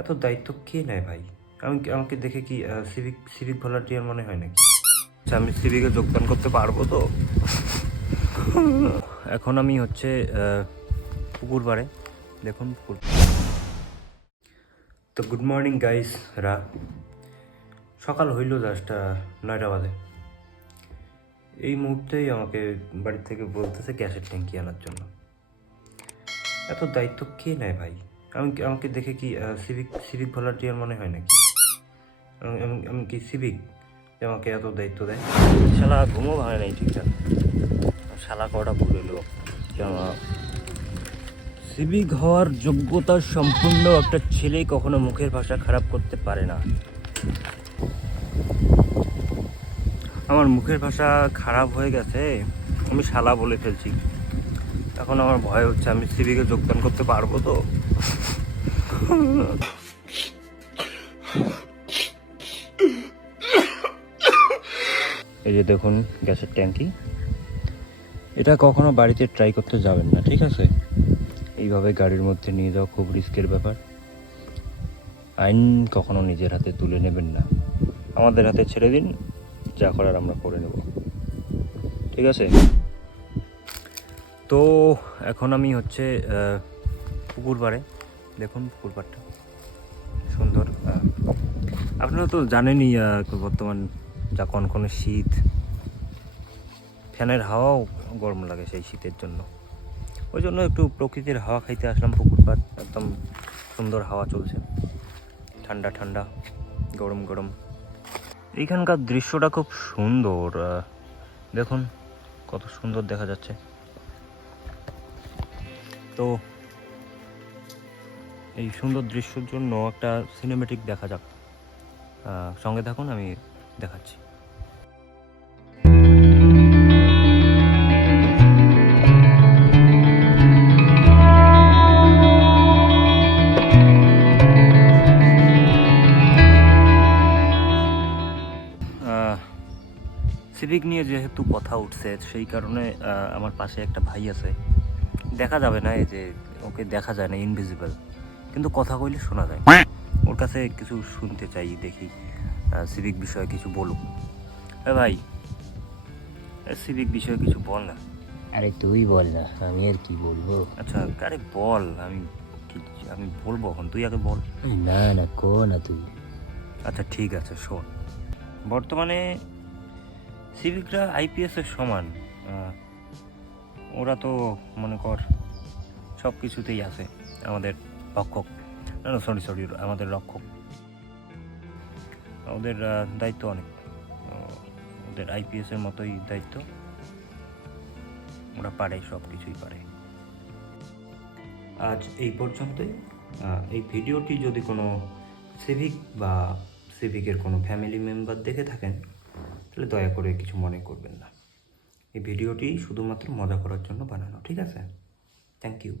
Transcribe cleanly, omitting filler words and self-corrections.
এত দায়িত্ব কে নেয় ভাই? আমাকে দেখে কি সিভিক ভলান্টিয়ার মনে হয় নাকি? আচ্ছা, আমি সিভিকে যোগদান করতে পারবো তো? এখন আমি হচ্ছে পুকুর পাড়ে, দেখুন পুকুর। তো গুড মর্নিং গাইস রা, সকাল হইল জাস্ট 9টা বাজে। এই মুহূর্তেই আমাকে বাড়ি থেকে বলতেছে গ্যাসের ট্যাঙ্কি আনার জন্য। এত দায়িত্ব কে নেয় ভাই? আমাকে দেখে কি সিভিক ভলান্টিয়ার মনে হয় নাকি? আমি কি সিভিক যে আমাকে এত দায়িত্ব দেয়? শালা ঘুমও ভাঙে নাই ঠিকঠাক, শালা কটা ভুল এলো। সিভিক হওয়ার যোগ্যতা সম্পূর্ণ একটা ছেলে কখনো মুখের ভাষা খারাপ করতে পারে না। আমার মুখের ভাষা খারাপ হয়ে গেছে, আমি শালা বলে ফেলছি। এখন আমার ভয় হচ্ছে আমি সিভিকে যোগদান করতে পারবো তো? এই যে দেখুন গ্যাসের ট্যাঙ্কি, এটা কখনো বাড়িতে ট্রাই করতে যাবেন না, ঠিক আছে? এইভাবে গাড়ির মধ্যে নিয়ে যাওয়া খুব রিস্কের ব্যাপার। আইন কখনো নিজের হাতে তুলে নেবেন না, আমাদের হাতে ছেড়ে দিন, যা করার আমরা করে নেব, ঠিক আছে? তো এখন আমি হচ্ছে পুকুর পাড়ে, দেখুন পুকুর পাড়টা সুন্দর। আপনারা তো জানেনই বর্তমান যা কনকনে শীত, ফ্যানের হাওয়াও গরম লাগে সেই শীতের জন্য। ওই জন্য একটু প্রকৃতির হাওয়া খাইতে আসলাম পুকুর পাড়। একদম সুন্দর হাওয়া চলছে, ঠান্ডা ঠান্ডা, গরম গরম। এইখানকার দৃশ্যটা খুব সুন্দর, দেখুন কত সুন্দর দেখা যাচ্ছে। তো এই সুন্দর দৃশ্যের জন্য একটা সিনেমেটিক দেখা যাক, সঙ্গে থাকুন, আমি দেখাচ্ছি। সিভিক নিয়ে যেহেতু কথা উঠছে, সেই কারণে আমার পাশে একটা ভাই আছে, দেখা যাবে না, এই যে ওকে দেখা যায় না, ইনভিজিবল, কিন্তু কথা কইলে শোনা যায়। ওর কাছে কিছু শুনতে চাই, দেখি সিভিক বিষয়ে কিছু বলুক। ভাই, সিভিক বিষয়ে কিছু বল না। আরে তুই বল না, আমি আর কি বলবো? আচ্ছা আরে বল, আমি বলবো এখন, তুই আগে বল। না না, কো না তুই। আচ্ছা ঠিক আছে, শোন। বর্তমানে সিভিকরা আইপিএস এর সমান, ওরা তো মনে কর সব কিছুতেই আছে, আমাদের রক্ষক, না সরি, আমাদের রক্ষক। ওদের দায়িত্ব অনেক, ওদের আইপিএস এর মতোই দায়িত্ব, ওরা পারে, সব কিছুই পারে। আজ এই পর্যন্তই। এই ভিডিওটি যদি কোনো সিভিক বা সিভিকের কোনো ফ্যামিলি মেম্বার দেখে থাকেন, তাহলে দয়া করে কিছু মনে করবেন না। এই ভিডিওটি শুধুমাত্র মজা করার জন্য বানানো, ঠিক আছে? Thank you.